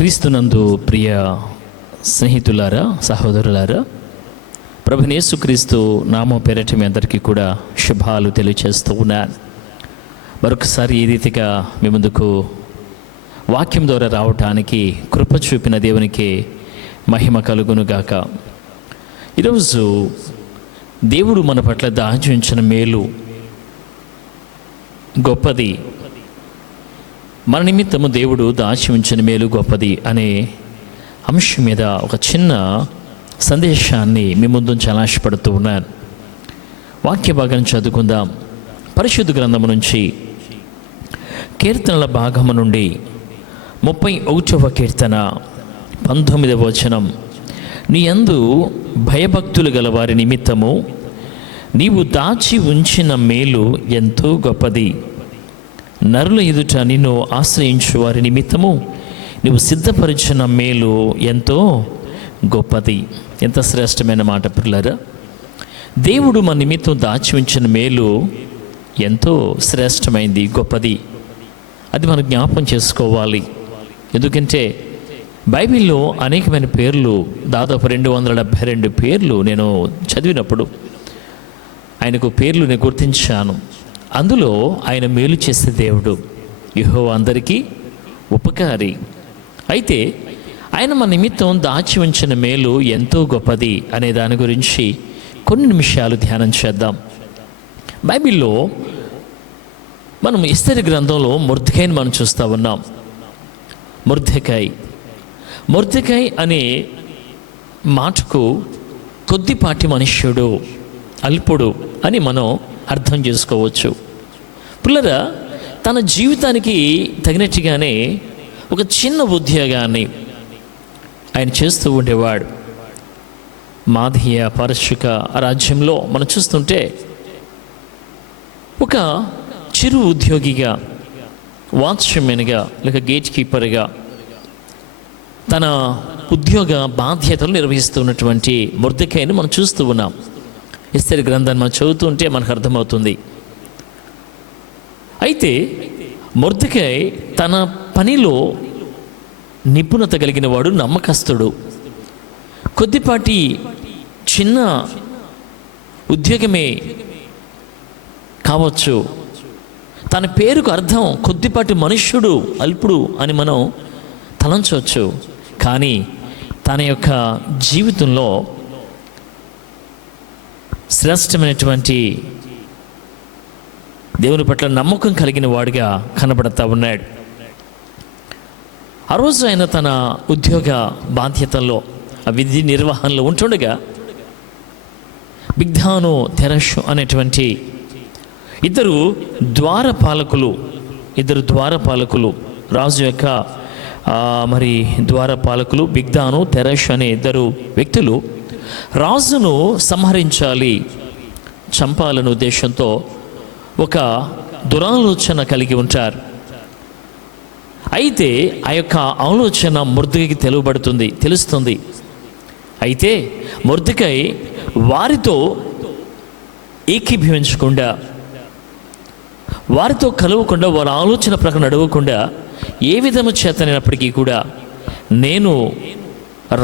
క్రీస్తునందు ప్రియ స్నేహితులారా, సహోదరులారా, ప్రభువైన యేసుక్రీస్తు నామం పేరట మీ అందరికీ కూడా శుభాలు తెలియచేస్తూ ఉన్నాను. మరొకసారి ఈ రీతిగా మీ ముందుకు వాక్యం ద్వారా రావటానికి కృప చూపిన దేవునికి మహిమ కలుగునుగాక. ఈరోజు దేవుడు మన పట్ల దాచి ఉంచిన మేలు గొప్పది, మన నిమిత్తము దేవుడు దాచి ఉంచిన మేలు గొప్పది అనే అంశం మీద ఒక చిన్న సందేశాన్ని మీ ముందు ఆశపడుతూ ఉన్నాను. వాక్య భాగం చదువుకుందాం. పరిశుద్ధ గ్రంథము నుంచి కీర్తనల భాగము నుండి 31వ కీర్తన 19వ వచనం. నీ యందు భయభక్తులు గల వారి నిమిత్తము నీవు దాచి ఉంచిన మేలు ఎంతో గొప్పది. నరుల ఎదుట నిన్ను ఆశ్రయించు వారి నిమిత్తము నీవు సిద్ధపరిచిన మేలు ఎంతో గొప్పది. ఎంత శ్రేష్టమైన మాట పిల్లరా! దేవుడు మన నిమిత్తం దాచి ఉంచిన మేలు ఎంతో శ్రేష్టమైంది, గొప్పది. అది మనం జ్ఞాపకం చేసుకోవాలి. ఎందుకంటే బైబిల్లో అనేకమైన పేర్లు, దాదాపు 272 పేర్లు నేను చదివినప్పుడు ఆయనకు పేర్లు నేను గుర్తించాను. అందులో ఆయన మేలు చేసే దేవుడు, యెహోవా అందరికీ ఉపకారి. అయితే ఆయన మన నిమిత్తం దాచి ఉంచిన మేలు ఎంతో గొప్పది అనే దాని గురించి కొన్ని నిమిషాలు ధ్యానం చేద్దాం. బైబిల్లో మనం ఎస్తేరు గ్రంథంలో మొర్దెకైని మనం చూస్తూ ఉన్నాం. మొర్దెకై అనే మాటకు కొద్దిపాటి మనుష్యుడు, అల్పుడు అని మనం అర్థం చేసుకోవచ్చు. పిల్లరా, తన జీవితానికి తగినట్టుగానే ఒక చిన్న ఉద్యోగాన్ని ఆయన చేస్తూ ఉండేవాడు. మాదీయ పారశిక రాజ్యంలో మనం చూస్తుంటే ఒక చిరు ఉద్యోగిగా, వాచ్మెన్గా లేక గేట్ కీపర్గా తన ఉద్యోగ బాధ్యతలు నిర్వహిస్తున్నటువంటి మొర్దెకైని మనం చూస్తూ ఉన్నాం. ఎస్తేరు గ్రంథాన్ని మనం చదువుతుంటే మనకు అర్థమవుతుంది. అయితే మొర్దెకై తన పనిలో నిపుణత కలిగిన వాడు, నమ్మకస్తుడు. కొద్దిపాటి చిన్న ఉద్యోగమే కావచ్చు, తన పేరుకు అర్థం కొద్దిపాటి మనుష్యుడు, అల్పుడు అని మనం తలంచవచ్చు. కానీ తన యొక్క జీవితంలో శ్రేష్టమైనటువంటి దేవుని పట్ల నమ్మకం కలిగిన వాడిగా కనబడతా ఉన్నాడు. ఆ రోజు ఆయన తన ఉద్యోగ బాధ్యతల్లో, ఆ విధి నిర్వహణలో ఉంటుండగా బిగ్ధాను, తెరషు అనేటువంటి ఇద్దరు ద్వారపాలకులు, రాజు యొక్క ద్వారపాలకులు బిగ్ధాను, తెరషు అనే ఇద్దరు వ్యక్తులు రాజును సంహరించాలి, చంపాలనే ఉద్దేశంతో ఒక దురాలోచన కలిగి ఉంటారు. అయితే ఆ యొక్క ఆలోచన మొర్దెకైకి తెలుస్తుంది. అయితే మొర్దెకై వారితో ఏకీభవించకుండా, వారితో కలవకుండా, వారి ఆలోచన ప్రకారం నడవకుండా, ఏ విధము చేతనైనప్పటికీ కూడా నేను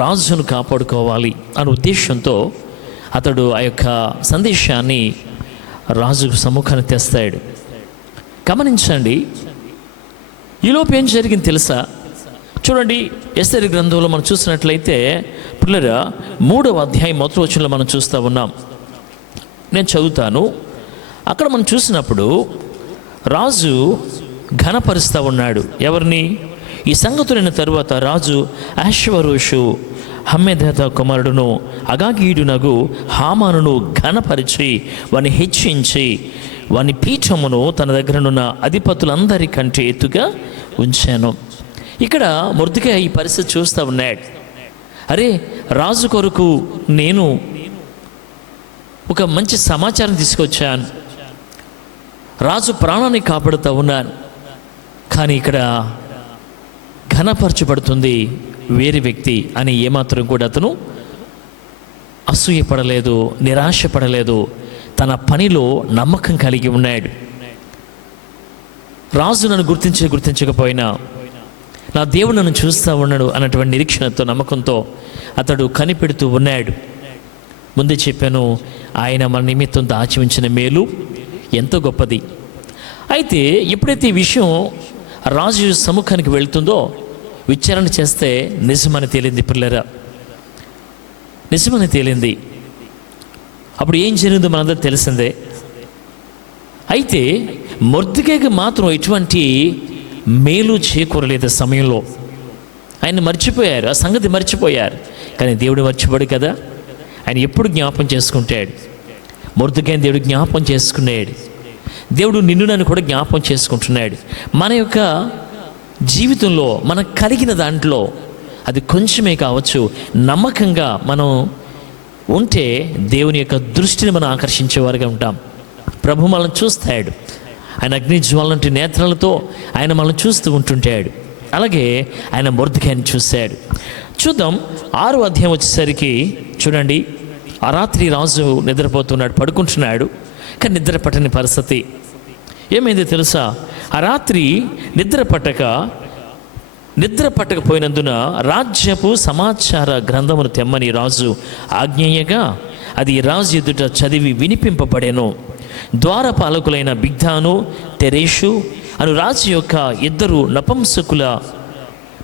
రాజును కాపాడుకోవాలి అనే ఉద్దేశంతో అతడు ఆ యొక్క సందేశాన్ని రాజుకు సముఖాన్ని తెస్తాడు. గమనించండి, ఈలోపు ఏం జరిగింది తెలుసా? చూడండి, ఎస్తేరు గ్రంథంలో మనం చూసినట్లయితే పిల్లరా 3వ అధ్యాయం 1వ వచనంలో మనం చూస్తూ ఉన్నాం. నేను చదువుతాను. అక్కడ మనం చూసినప్పుడు రాజు ఘనపరుస్తూ ఉన్నాడు. ఎవరిని? ఈ సంగతులైన తరువాత రాజు అహష్వేరోషు హమ్మెదాత కుమారుడును అగాగీయుడునగు హామానును ఘనపరిచి వాని హెచ్చించి వాని పీఠమును తన దగ్గరనున్న అధిపతులందరికంటే ఎత్తుగా ఉంచాను. ఇక్కడ మొర్దెకై ఈ పరిస్థితి చూస్తూ ఉన్నాడు. అరే, రాజు కొరకు నేను ఒక మంచి సమాచారం తీసుకొచ్చాను, రాజు ప్రాణాన్ని కాపాడుతూ ఉన్నాను, కానీ ఇక్కడ ఘనపరచబడుతుంది వేరే వ్యక్తి అని ఏమాత్రం కూడా అతను అసూయపడలేదు, నిరాశపడలేదు. తన పనిలో నమ్మకం కలిగి ఉన్నాడు. రాజు నన్ను గుర్తించకపోయినా నా దేవుడు నన్ను చూస్తూ ఉన్నాడు అన్నటువంటి నిరీక్షణతో, నమ్మకంతో అతడు కనిపెడుతూ ఉన్నాడు. ముందే చెప్పాను, ఆయన మన నిమిత్తం దాచి ఉంచిన మేలు ఎంతో గొప్పది. అయితే ఎప్పుడైతే ఈ విషయం రాజు సముఖానికి వెళ్తుందో విచారణ చేస్తే నిజమని తేలింది. పిల్లరా, నిజమని తేలింది. అప్పుడు ఏం జరిగిందో మనందరూ తెలిసిందే. అయితే మొర్దెకైకి మాత్రం ఎటువంటి మేలు చేకూరలేదు. సమయంలో ఆయన మర్చిపోయారు, ఆ సంగతి మర్చిపోయారు. కానీ దేవుడు మర్చిపోడు కదా, ఆయన ఎప్పుడు జ్ఞాపం చేసుకుంటాడు. మొర్దెకైని దేవుడు జ్ఞాపం చేసుకున్నాడు. దేవుడు నిన్ను నన్ను కూడా జ్ఞాపం చేసుకుంటున్నాడు. మన యొక్క జీవితంలో మనకు కలిగిన దాంట్లో అది కొంచెమే కావచ్చు, నమ్మకంగా మనం ఉంటే దేవుని యొక్క దృష్టిని మనం ఆకర్షించేవారుగా ఉంటాం. ప్రభు మనల్ని చూస్తాడు. ఆయన అగ్ని జ్వాలంటి నేత్రాలతో ఆయన మనల్ని చూస్తూ ఉంటుంటాడు. అలాగే ఆయన మొర్దెకైని చూశాడు. చూద్దాం, 6వ అధ్యాయం వచ్చేసరికి చూడండి. ఆ రాత్రి రాజు నిద్రపోతున్నాడు, పడుకుంటున్నాడు. కానీ నిద్ర పట్టని పరిస్థితి. ఏమైంది తెలుసా? ఆ రాత్రి నిద్ర పట్టకపోయినందున రాజ్యపు సమాచార గ్రంథమును తెమ్మని రాజు ఆజ్ఞేయగా అది రాజు ఎదుట చదివి వినిపింపబడెను. ద్వారపాలకులైన బిగ్ధాను తెరేషు అను రాజు యొక్క 2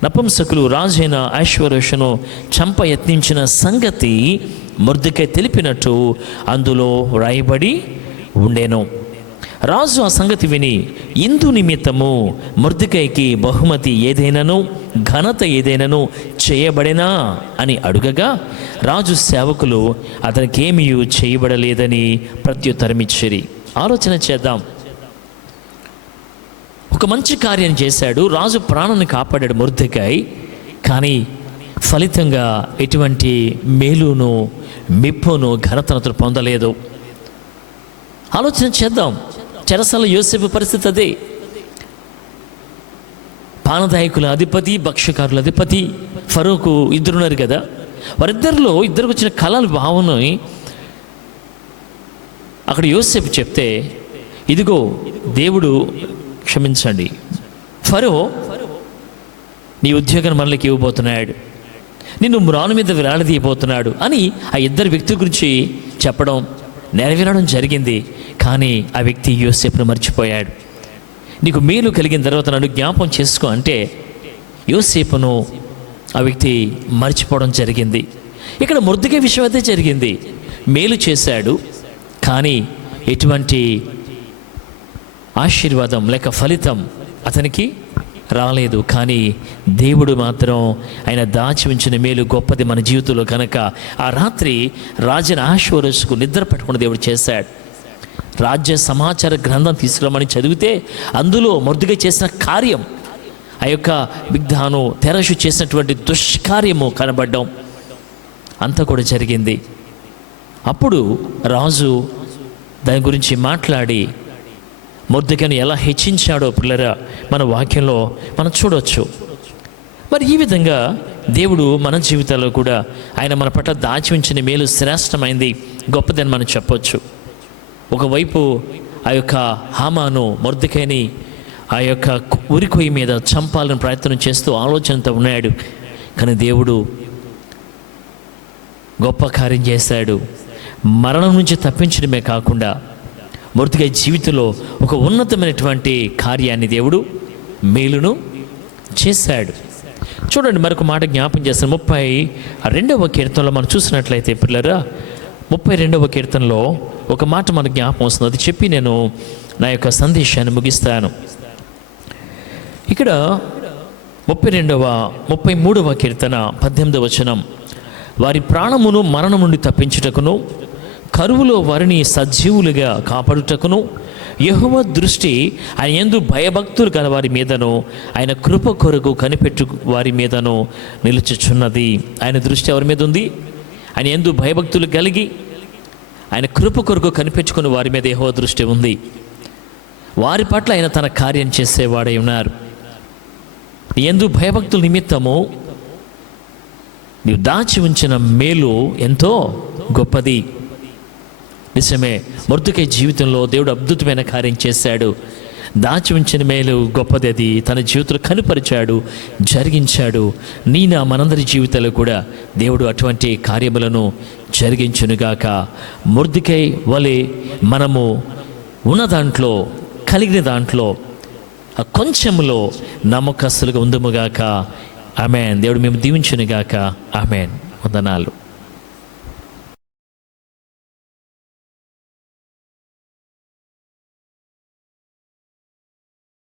నపుంసకులు రాజైన అహష్వేరోషును చంప యత్నించిన సంగతి మొర్దెకై తెలిపినట్టు అందులో వ్రాయబడి ఉండెను. రాజు ఆ సంగతి విని, ఇందు నిమిత్తము మొర్దెకైకి బహుమతి ఏదైనాను ఘనత ఏదైనాను చేయబడేనా అని అడుగగా రాజు సేవకులు అతనికి ఏమీ చేయబడలేదని ప్రత్యుత్తరమిచ్చిరి. ఆలోచన చేద్దాం. ఒక మంచి కార్యం చేశాడు, రాజు ప్రాణాన్ని కాపాడాడు మొర్దెకై. కానీ ఫలితంగా ఎటువంటి మేలును, మెప్పును, ఘనతను పొందలేదు. ఆలోచన చేద్దాం. చెరసాల యోసేపు పరిస్థితి అదే. పానదాయకుల అధిపతి, భక్ష్యకారుల అధిపతి ఫరోకు 2 ఉన్నారు కదా. వారిద్దరిలో ఇద్దరికి వచ్చిన కళలు భావనని అక్కడ యోసేపు చెప్తే, ఇదిగో దేవుడు క్షమించండి, ఫరో నీ ఉద్యోగాన్ని మనలోకి ఇవ్వబోతున్నాడు, నిన్ను మ్రాను మీద వేలాడదీయబోతున్నాడు అని ఆ 2 వ్యక్తుల గురించి చెప్పడం, నెరవేరడం జరిగింది. కానీ ఆ వ్యక్తి యోసేపును మర్చిపోయాడు. నీకు మేలు కలిగిన తర్వాత నన్ను జ్ఞాపం చేసుకో అంటే యోసేపును ఆ వ్యక్తి మర్చిపోవడం జరిగింది. ఇక్కడ మొర్దెకై విషయం అయితే జరిగింది. మేలు చేశాడు, కానీ ఎటువంటి ఆశీర్వాదం లేక ఫలితం అతనికి రాలేదు. కానీ దేవుడు మాత్రం ఆయన దాచి ఉంచిన మేలు గొప్పది మన జీవితంలో. కనుక ఆ రాత్రి రాజైన అహష్వేరోషుకు నిద్ర పట్టకుండా దేవుడు చేశాడు. రాజ్య సమాచార గ్రంథం తీసుకురమ్మని చదివితే అందులో మొర్దెకై చేసిన కార్యం, ఆ యొక్క బిగ్ధాను తెరషు చేసినటువంటి దుష్కార్యము కనబడ్డం అంతా కూడా జరిగింది. అప్పుడు రాజు దాని గురించి మాట్లాడి మొర్దెకైని ఎలా హెచ్చించాడో పిల్లరా మన వాక్యంలో మనం చూడవచ్చు. మరి ఈ విధంగా దేవుడు మన జీవితాల్లో కూడా ఆయన మన పట్ల దాచి ఉంచిన మేలు శ్రేష్టమైంది, గొప్పదని మనం చెప్పొచ్చు. ఒకవైపు ఆ యొక్క హామాను మొర్దెకైని ఆ యొక్క ఉరికొయ్యి మీద చంపాలని ప్రయత్నం చేస్తూ ఆలోచనతో ఉన్నాడు. కానీ దేవుడు గొప్ప కార్యం చేశాడు. మరణం నుంచి తప్పించడమే కాకుండా మొర్దెకై జీవితంలో ఒక ఉన్నతమైనటువంటి కార్యాన్ని దేవుడు మేలును చేశాడు. చూడండి, మరొక మాట జ్ఞాపం చేస్తాను. 32వ కీర్తనలో మనం చూసినట్లయితే పిల్లరా, 32వ కీర్తనలో ఒక మాట మనకు జ్ఞాపం వస్తుంది. అది చెప్పి నేను నా యొక్క సందేశాన్ని ముగిస్తాను. ఇక్కడ 33వ కీర్తన 18వ వచనం, వారి ప్రాణమును మరణం నుండి తప్పించుటకును కరువులో వారిని సజీవులుగా కాపాడుటకును యెహోవా దృష్టి ఆయన యందు భయభక్తులు గల వారి మీదను ఆయన కృప కొరకు కనిపెట్టు వారి మీదను నిలుచుచున్నది. ఆయన దృష్టి ఎవరి మీద ఉంది? ఆయన యందు భయభక్తులు కలిగి ఆయన కృప కొరకు కనిపెట్టుకుని వారి మీద యెహోవా దృష్టి ఉంది. వారి పట్ల ఆయన తన కార్యం చేసేవాడై ఉన్నారు. యందు భయభక్తుల నిమిత్తము నీవు దాచి ఉంచిన మేలు ఎంతో గొప్పది. నిజమే, మొర్దెకై జీవితంలో దేవుడు అద్భుతమైన కార్యం చేశాడు. దాచి ఉంచిన మేలు గొప్పది, అది తన జీవితంలో కనుపరిచాడు, జరిగించాడు. నా మనందరి జీవితాల్లో కూడా దేవుడు అటువంటి కార్యములను జరిగించునుగాక. మొర్దెకై వలె మనము ఉన్న దాంట్లో, కలిగిన దాంట్లో ఆ కొంచెంలో నమ్మకస్తులుగా ఉందముగాక. ఆమేన్. దేవుడు మేము దీవించునుగాక. ఆమేన్. వందనాలు.